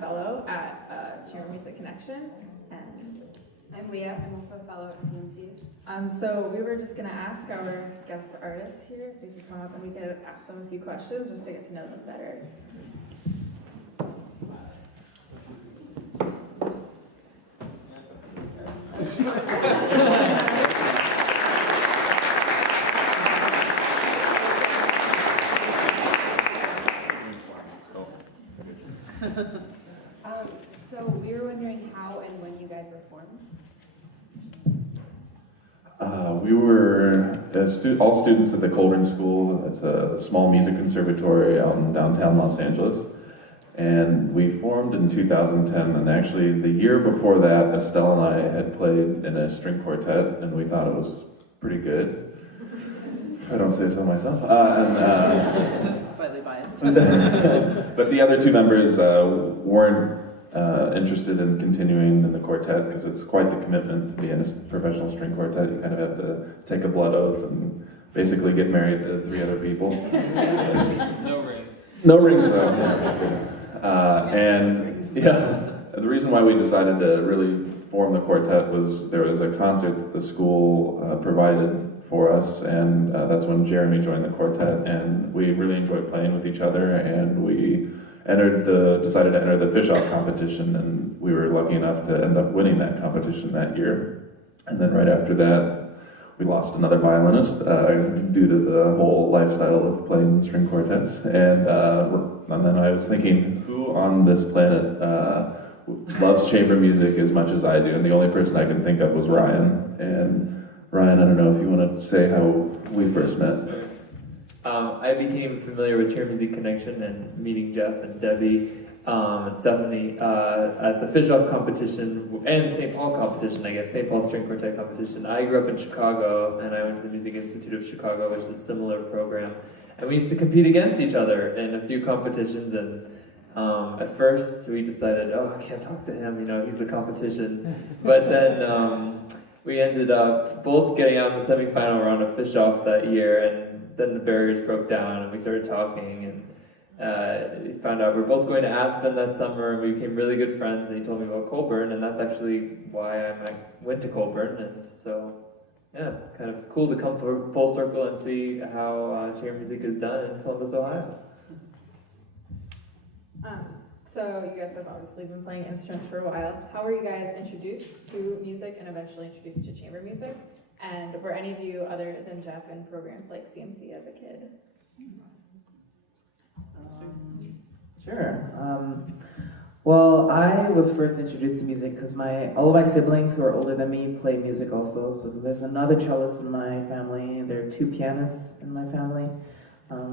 fellow at Chamber Music Connection, and I'm Leah. I'm also a fellow at CMC. So we were just going to ask our guest artists here if they could come up and we could ask them a few questions just to get to know them better. So we were wondering how and when you guys were formed. We were all students at the Colburn School. It's a small music conservatory out in downtown Los Angeles. And we formed in 2010, and actually the year before that, Estelle and I had played in a string quartet, and we thought it was pretty good, if I don't say so myself. Slightly biased. But the other two members weren't interested in continuing in the quartet, because it's quite the commitment to be in a professional string quartet. You kind of have to take a blood oath and basically get married to 3 other people. No rings. No rings, though. Yeah, that's good. And yeah, the reason why we decided to really form the quartet was there was a concert that the school provided for us, and that's when Jeremy joined the quartet, and we really enjoyed playing with each other, and we decided to enter the fish-off competition, and we were lucky enough to end up winning that competition that year. And then right after that, we lost another violinist due to the whole lifestyle of playing string quartets. And then I was thinking, who on this planet loves chamber music as much as I do? And the only person I can think of was Ryan. And Ryan, I don't know if you want to say how we first met. I became familiar with Chamber Music Connection and meeting Jeff and Debbie and Stephanie at the Fish-Off competition and St. Paul competition, I guess, St. Paul String Quartet competition. I grew up in Chicago, and I went to the Music Institute of Chicago, which is a similar program. And we used to compete against each other in a few competitions, and at first we decided, oh, I can't talk to him, he's the competition. But then we ended up both getting out in the semifinal round of Fish-Off that year, and then the barriers broke down, and we started talking, and we found out we were both going to Aspen that summer, and we became really good friends, and he told me about Colburn, and that's actually why I went to Colburn, and so, yeah, kind of cool to come full circle and see how chamber music is done in Columbus, Ohio. So you guys have obviously been playing instruments for a while. How were you guys introduced to music and eventually introduced to chamber music? And were any of you, other than Jeff, in programs like CMC as a kid? Sure. Well, I was first introduced to music because all of my siblings who are older than me play music also. So there's another cellist in my family. There are 2 pianists in my family.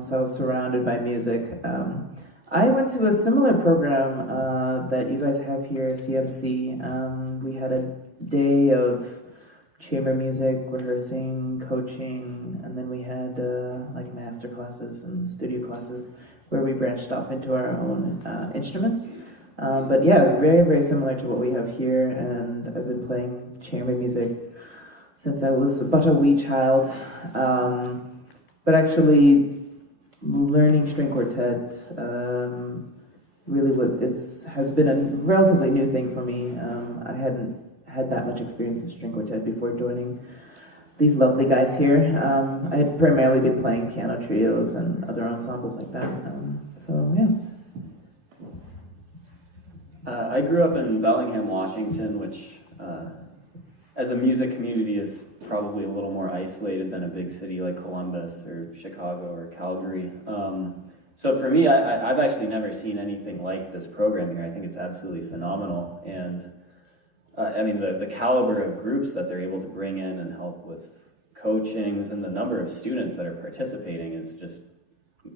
So I was surrounded by music. I went to a similar program that you guys have here, CMC. We had a day of chamber music, rehearsing, coaching, and then we had like master classes and studio classes where we branched off into our own instruments. But yeah, very, very similar to what we have here, and I've been playing chamber music since I was but a wee child. But actually, learning string quartet really has been a relatively new thing for me. I hadn't had that much experience with string quartet before joining these lovely guys here. I had primarily been playing piano trios and other ensembles like that. So yeah. I grew up in Bellingham, Washington, which as a music community is probably a little more isolated than a big city like Columbus or Chicago or Calgary. So for me, I've actually never seen anything like this program here. I think it's absolutely phenomenal. And I mean, the caliber of groups that they're able to bring in and help with coachings and the number of students that are participating is just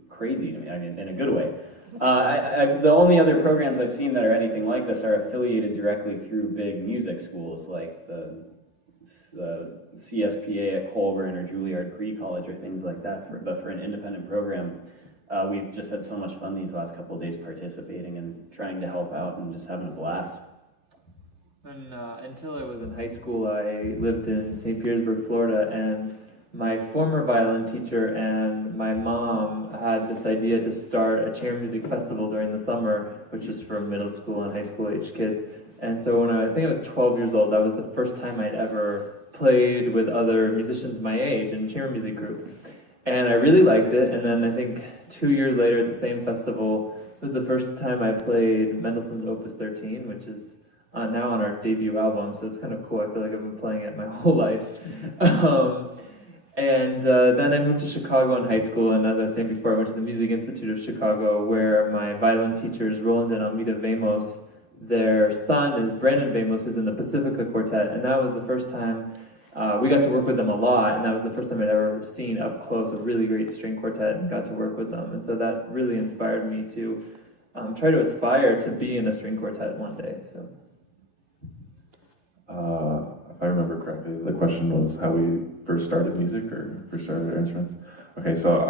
crazy to me, I mean, in a good way. The only other programs I've seen that are anything like this are affiliated directly through big music schools like the CSPA at Colburn or Juilliard Cree College or things like that. But for an independent program, we've just had so much fun these last couple of days participating and trying to help out and just having a blast. And until I was in high school, I lived in St. Petersburg, Florida, and my former violin teacher and my mom had this idea to start a chamber music festival during the summer, which was for middle school and high school age kids. And so when I think I was 12 years old, that was the first time I'd ever played with other musicians my age in a chamber music group. And I really liked it, and then I think 2 years later at the same festival, it was the first time I played Mendelssohn's Opus 13, which is now on our debut album, so it's kind of cool. I feel like I've been playing it my whole life. Then I moved to Chicago in high school, and as I was saying before, I went to the Music Institute of Chicago, where my violin teachers, Roland and Almida Vamos, their son is Brandon Vamos, who's in the Pacifica Quartet, and that was the first time we got to work with them a lot, and that was the first time I'd ever seen up close a really great string quartet and got to work with them. And so that really inspired me to try to aspire to be in a string quartet one day. So, if I remember correctly, the question was how we first started music or first started our instruments. Okay, so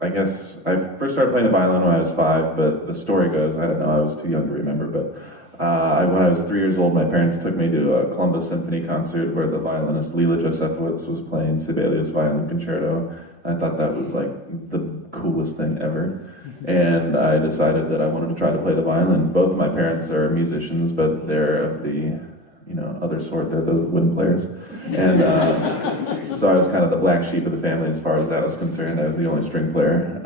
I guess I first started playing the violin when I was 5, but the story goes, I don't know, I was too young to remember, but when I was 3 years old, my parents took me to a Columbus Symphony concert where the violinist Lila Josefowicz was playing Sibelius Violin Concerto. I thought that was like the coolest thing ever. And I decided that I wanted to try to play the violin. Both of my parents are musicians, but they're of the, other sort. They're those wooden players. And so I was kind of the black sheep of the family as far as that was concerned. I was the only string player.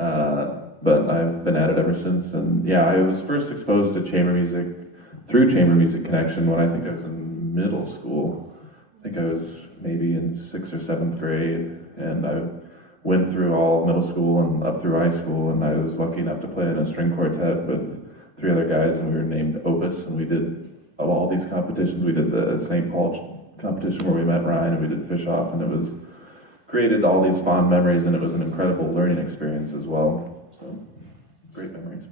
But I've been at it ever since. And yeah, I was first exposed to chamber music through Chamber Music Connection when I think I was in middle school. I think I was maybe in 6th or 7th grade, and I went through all middle school and up through high school, and I was lucky enough to play in a string quartet with 3 other guys, and we were named Opus, and we did all these competitions. We did the St. Paul competition where we met Ryan, and we did Fish Off, and it was created all these fond memories, and it was an incredible learning experience as well. So, great memories.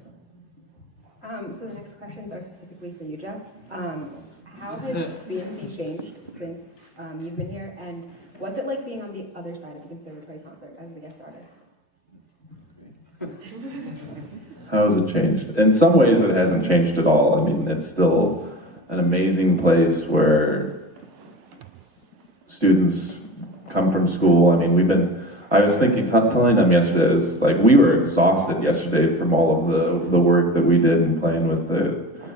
So the next questions are specifically for you, Jeff. How has CMC changed since you've been here, and what's it like being on the other side of the Conservatory concert as the guest artist? How has it changed? In some ways it hasn't changed at all. I mean, it's still an amazing place where students come from school. I mean, I was thinking, telling them yesterday, it was like we were exhausted yesterday from all of the work that we did and playing with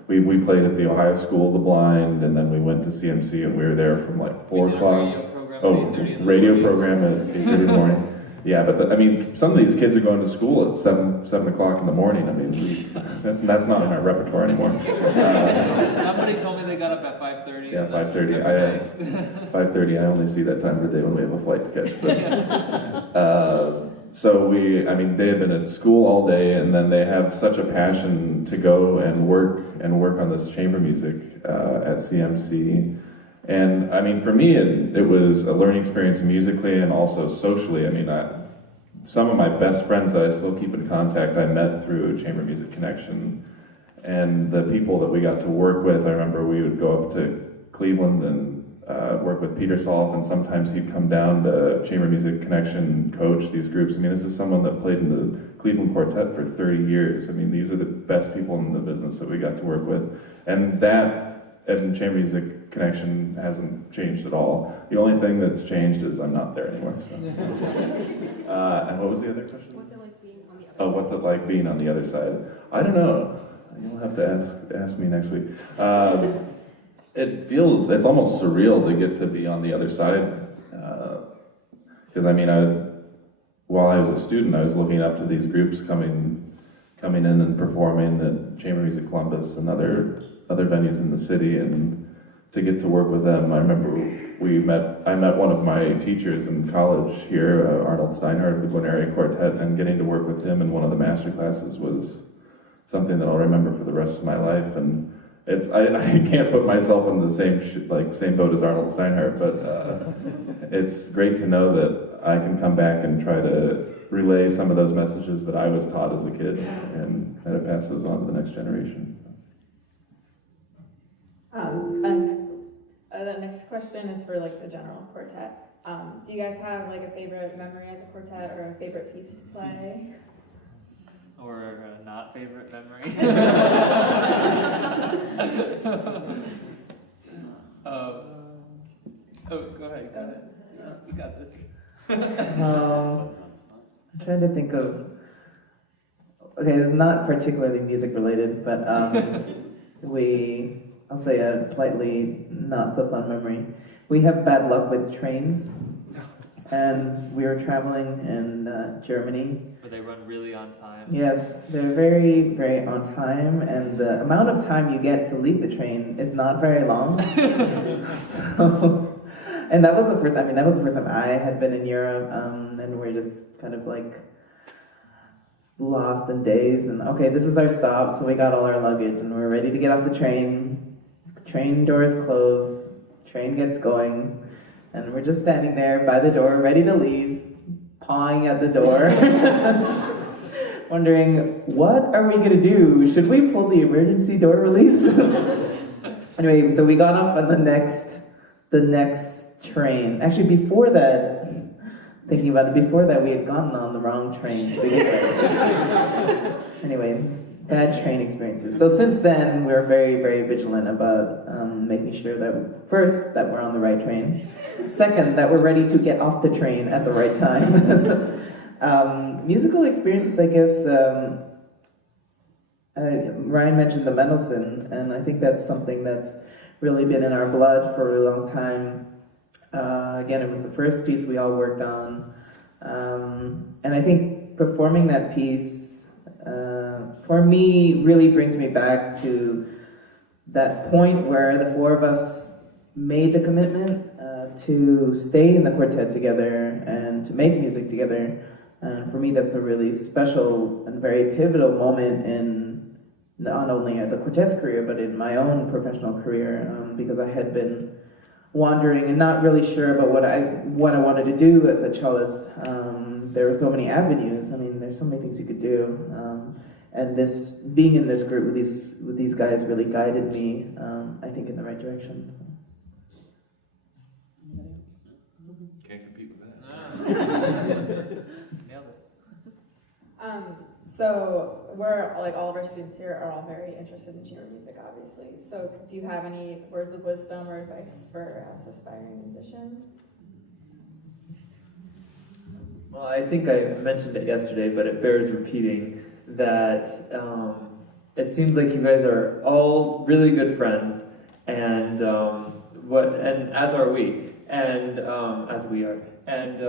we played at the Ohio School of the Blind, and then we went to CMC, and we were there from like 4 o'clock. Radio program at 8:30 in the morning. Yeah, but some of these kids are going to school at 7 o'clock in the morning. I mean, that's not in our repertoire anymore. somebody told me they got up at 5:30. Yeah, 5:30. 5:30. I only see that time of the day when we have a flight to catch. But, so they have been at school all day, and then they have such a passion to go and work on this chamber music at CMC. And for me, it was a learning experience musically and also socially. Some of my best friends that I still keep in contact, I met through Chamber Music Connection. And the people that we got to work with, I remember we would go up to Cleveland and work with Peter Solf, and sometimes he'd come down to Chamber Music Connection, coach these groups. This is someone that played in the Cleveland Quartet for 30 years. These are the best people in the business that we got to work with. And that, and Chamber Music Connection hasn't changed at all. The only thing that's changed is I'm not there anymore. So. And what was the other question? What's it like being on the other side? Oh, what's it like being on the other side? I don't know. You'll have to ask me next week. It's almost surreal to get to be on the other side. Because while I was a student, I was looking up to these groups coming in and performing at Chamber Music Columbus and other venues in the city, and to get to work with them. I remember I met one of my teachers in college here, Arnold Steinhardt, the Calidore Quartet, and getting to work with him in one of the master classes was something that I'll remember for the rest of my life. And I can't put myself in the same boat as Arnold Steinhardt, but it's great to know that I can come back and try to relay some of those messages that I was taught as a kid and kind of pass those on to the next generation. The next question is for the general quartet. Do you guys have a favorite memory as a quartet or a favorite piece to play? Or a not favorite memory? Go ahead. You got this. I'm trying to think of okay, it's not particularly music related, but I'll say a slightly not so fun memory. We have bad luck with trains, and we were traveling in Germany. Where they run really on time. Yes, they're very, very on time, and the amount of time you get to leave the train is not very long. So, and that was the first. I mean, that was the first time I had been in Europe, and we're just kind of like lost in days. And okay, this is our stop, so we got all our luggage, and we're ready to get off the train. Train doors close. Train gets going, and we're just standing there by the door, ready to leave, pawing at the door, wondering, what are we gonna do? Should we pull the emergency door release? Anyway, so we got off on the next train. Actually, before that, thinking about it, before that we had gotten on the wrong train to begin with. Anyways, bad train experiences. So since then, we're very, very vigilant about making sure that, first, that we're on the right train. Second, that we're ready to get off the train at the right time. Musical experiences, I guess, Ryan mentioned the Mendelssohn, and I think that's something that's really been in our blood for a really long time. Again, it was the first piece we all worked on. And I think performing that piece, for me, really brings me back to that point where the four of us made the commitment to stay in the quartet together and to make music together. And for me, that's a really special and very pivotal moment in not only the quartet's career, but in my own professional career, because I had been wandering and not really sure about what I wanted to do as a cellist. There were so many avenues. I mean, there's so many things you could do. And this being in this group with these guys really guided me, I think, in the right direction. Can't compete with that. Nailed it. So we're, like, all of our students here are all very interested in chamber music, obviously. So do you have any words of wisdom or advice for us aspiring musicians? Well, I think I mentioned it yesterday, but it bears repeating that it seems like you guys are all really good friends, and as are we, and as we are, and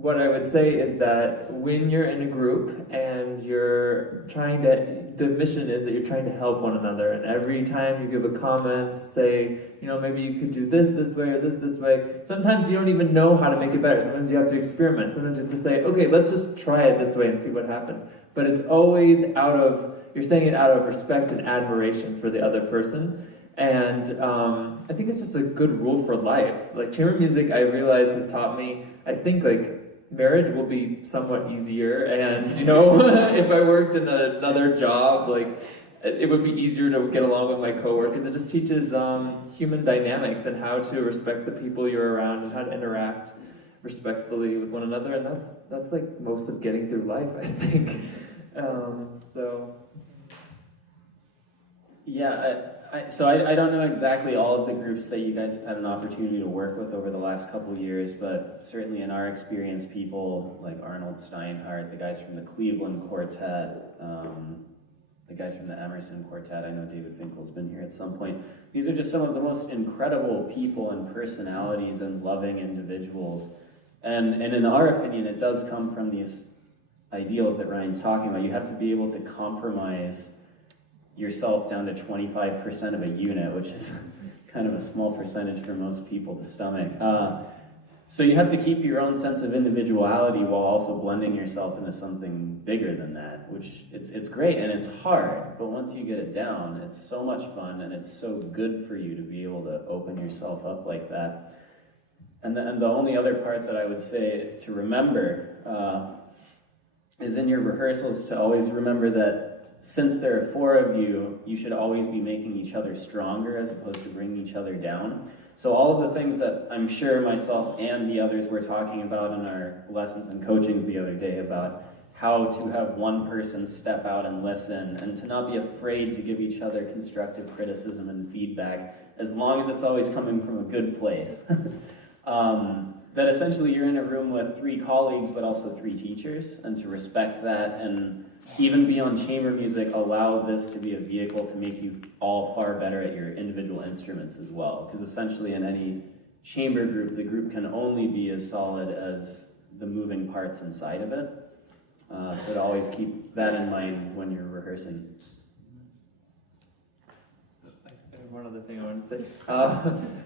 what I would say is that when you're in a group and you're the mission is that you're trying to help one another, and every time you give a comment, say, maybe you could do this way, or this way. Sometimes you don't even know how to make it better. Sometimes you have to experiment. Sometimes you have to say, okay, let's just try it this way and see what happens. But it's always you're saying it out of respect and admiration for the other person. And I think it's just a good rule for life. Like, chamber music, I realize, has taught me, I think, like, marriage will be somewhat easier, and if I worked in another job, like, it would be easier to get along with my coworkers. It just teaches human dynamics and how to respect the people you're around and how to interact respectfully with one another, and that's like most of getting through life, I think. So I don't know exactly all of the groups that you guys have had an opportunity to work with over the last couple of years, but certainly in our experience, people like Arnold Steinhardt, the guys from the Cleveland Quartet, the guys from the Emerson Quartet, I know David Finkel's been here at some point. These are just some of the most incredible people and personalities and loving individuals. And in our opinion, it does come from these ideals that Ryan's talking about. You have to be able to compromise yourself down to 25% of a unit, which is kind of a small percentage for most people to stomach. So you have to keep your own sense of individuality while also blending yourself into something bigger than that, which it's great and it's hard, but once you get it down, it's so much fun and it's so good for you to be able to open yourself up like that. And the only other part that I would say to remember is in your rehearsals to always remember that since there are four of you, you should always be making each other stronger as opposed to bringing each other down. So all of the things that I'm sure myself and the others were talking about in our lessons and coachings the other day about how to have one person step out and listen and to not be afraid to give each other constructive criticism and feedback as long as it's always coming from a good place. that essentially you're in a room with 3 colleagues but also 3 teachers, and to respect that, and even beyond chamber music, allow this to be a vehicle to make you all far better at your individual instruments as well. Because essentially in any chamber group, the group can only be as solid as the moving parts inside of it. So to always keep that in mind when you're rehearsing. One other thing I wanted to say.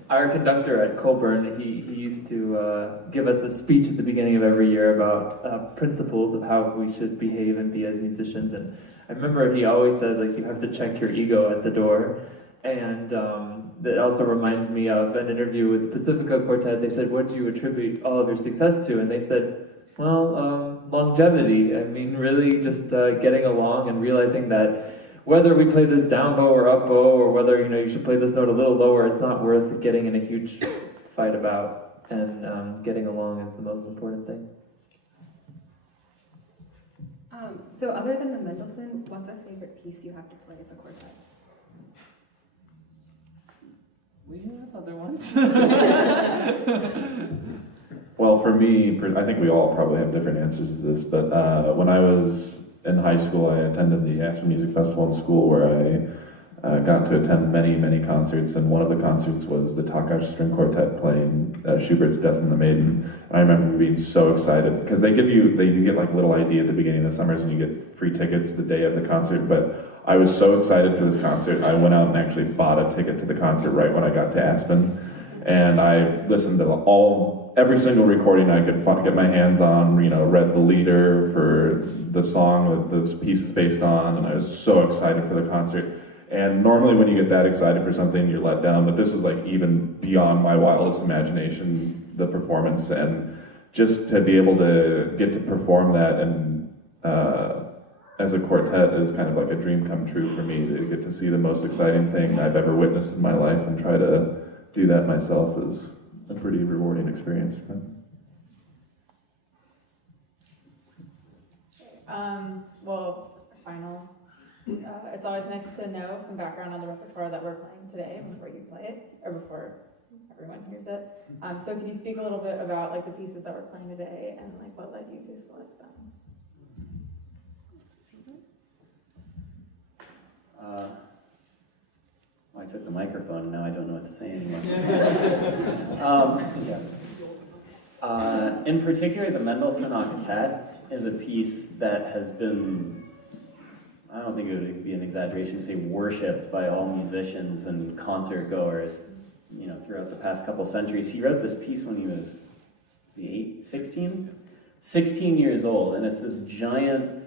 Our conductor at Colburn, he used to give us a speech at the beginning of every year about principles of how we should behave and be as musicians. And I remember he always said, like, you have to check your ego at the door. And that also reminds me of an interview with the Pacifica Quartet. They said, what do you attribute all of your success to? And they said, well, longevity. I mean, really just getting along and realizing that whether we play this down bow or up bow, or whether you should play this note a little lower, it's not worth getting in a huge fight about. And getting along is the most important thing. So other than the Mendelssohn, what's a favorite piece you have to play as a quartet? We have other ones. Well, for me, I think we all probably have different answers to this, but when I was in high school, I attended the Aspen Music Festival in school, where I got to attend many, many concerts, and one of the concerts was the Takash String Quartet playing Schubert's Death and the Maiden. And I remember being so excited, because you get like a little ID at the beginning of the summers, and you get free tickets the day of the concert, but I was so excited for this concert, I went out and actually bought a ticket to the concert right when I got to Aspen, and I listened to every single recording I could get my hands on, read the leader for the song that this piece is based on, and I was so excited for the concert. And normally when you get that excited for something, you're let down, but this was like even beyond my wildest imagination, the performance, and just to be able to get to perform that and as a quartet is kind of like a dream come true for me, to get to see the most exciting thing I've ever witnessed in my life and try to do that myself is a pretty rewarding experience. Well, final. It's always nice to know some background on the repertoire that we're playing today before you play it, or before everyone hears it. So could you speak a little bit about like the pieces that we're playing today and like what led you to select them? I took the microphone, now I don't know what to say anymore. In particular, the Mendelssohn octet is a piece that has been, I don't think it would be an exaggeration to say, worshipped by all musicians and concert goers, throughout the past couple centuries. He wrote this piece when he was 16 years old, and it's this giant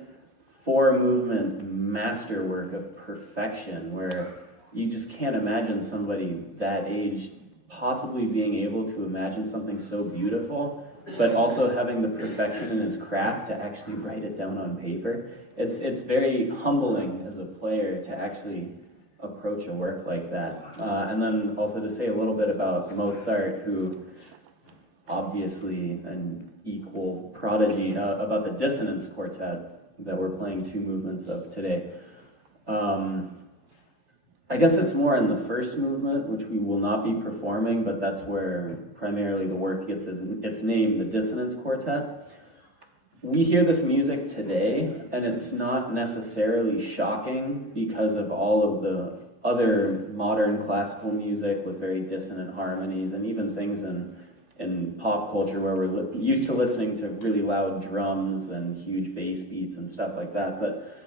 4-movement masterwork of perfection where you just can't imagine somebody that age possibly being able to imagine something so beautiful, but also having the perfection in his craft to actually write it down on paper. It's very humbling as a player to actually approach a work like that. And then also to say a little bit about Mozart, who obviously an equal prodigy, about the Dissonance Quartet that we're playing 2 movements of today. I guess it's more in the first movement, which we will not be performing, but that's where primarily the work gets its name, the Dissonance Quartet. We hear this music today, and it's not necessarily shocking because of all of the other modern classical music with very dissonant harmonies, and even things in pop culture where we're used to listening to really loud drums and huge bass beats and stuff like that. But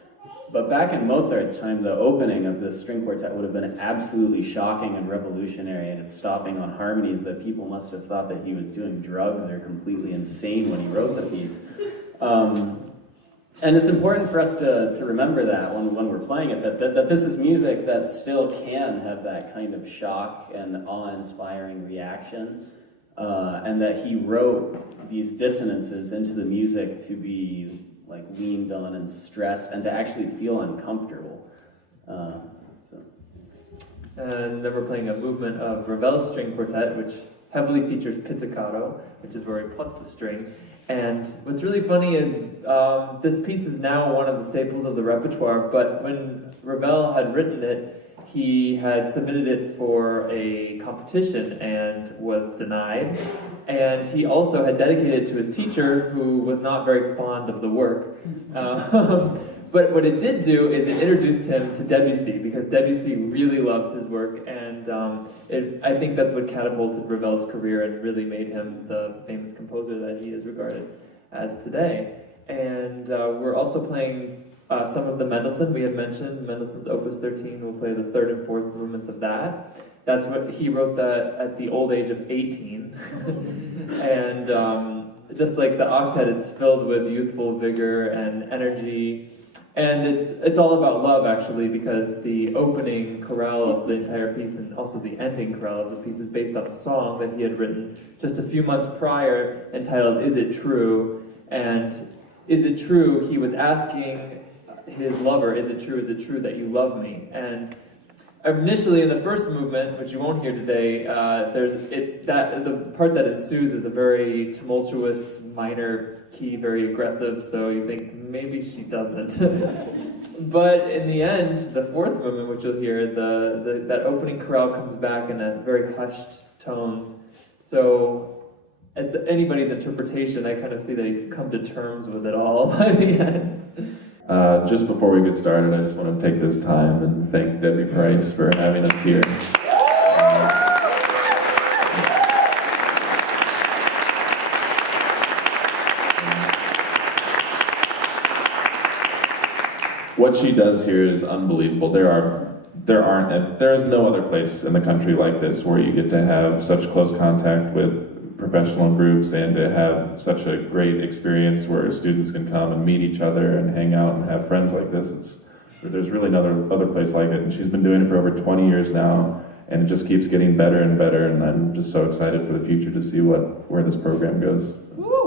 back in Mozart's time, the opening of this string quartet would have been absolutely shocking and revolutionary, and it's stopping on harmonies that people must have thought that he was doing drugs or completely insane when he wrote the piece. And it's important for us to remember that when we're playing it, that this is music that still can have that kind of shock and awe-inspiring reaction, and that he wrote these dissonances into the music to be like leaned on and stressed, and to actually feel uncomfortable. And then we're playing a movement of Ravels string quartet, which heavily features pizzicato, which is where we pluck the string. And what's really funny is this piece is now one of the staples of the repertoire, but when Ravel had written it, he had submitted it for a competition and was denied. And he also had dedicated it to his teacher, who was not very fond of the work. But what it did do is it introduced him to Debussy, because Debussy really loved his work, and I think that's what catapulted Ravels' career and really made him the famous composer that he is regarded as today. And we're also playing some of the Mendelssohn we had mentioned. Mendelssohn's Opus 13, we'll play the third and fourth movements of that. That's what he wrote that at the old age of 18. And just like the octet, it's filled with youthful vigor and energy. And it's all about love, actually, because the opening chorale of the entire piece and also the ending chorale of the piece is based on a song that he had written just a few months prior entitled "Is It True?" And "Is it true?" he was asking his lover, is it true that you love me? And initially in the first movement, which you won't hear today, the part that ensues is a very tumultuous minor key, very aggressive, so you think maybe she doesn't. But in the end, the fourth movement, which you'll hear, that opening chorale comes back in a very hushed tones. So it's anybody's interpretation. I kind of see that he's come to terms with it all by the end. Just before we get started, I just want to take this time and thank Debbie Price for having us here. What she does here is unbelievable. There is no other place in the country like this where you get to have such close contact with professional groups and to have such a great experience where students can come and meet each other and hang out and have friends like this. There's really no other place like it, and she's been doing it for over 20 years now, and it just keeps getting better and better, and I'm just so excited for the future to see where this program goes. Woo!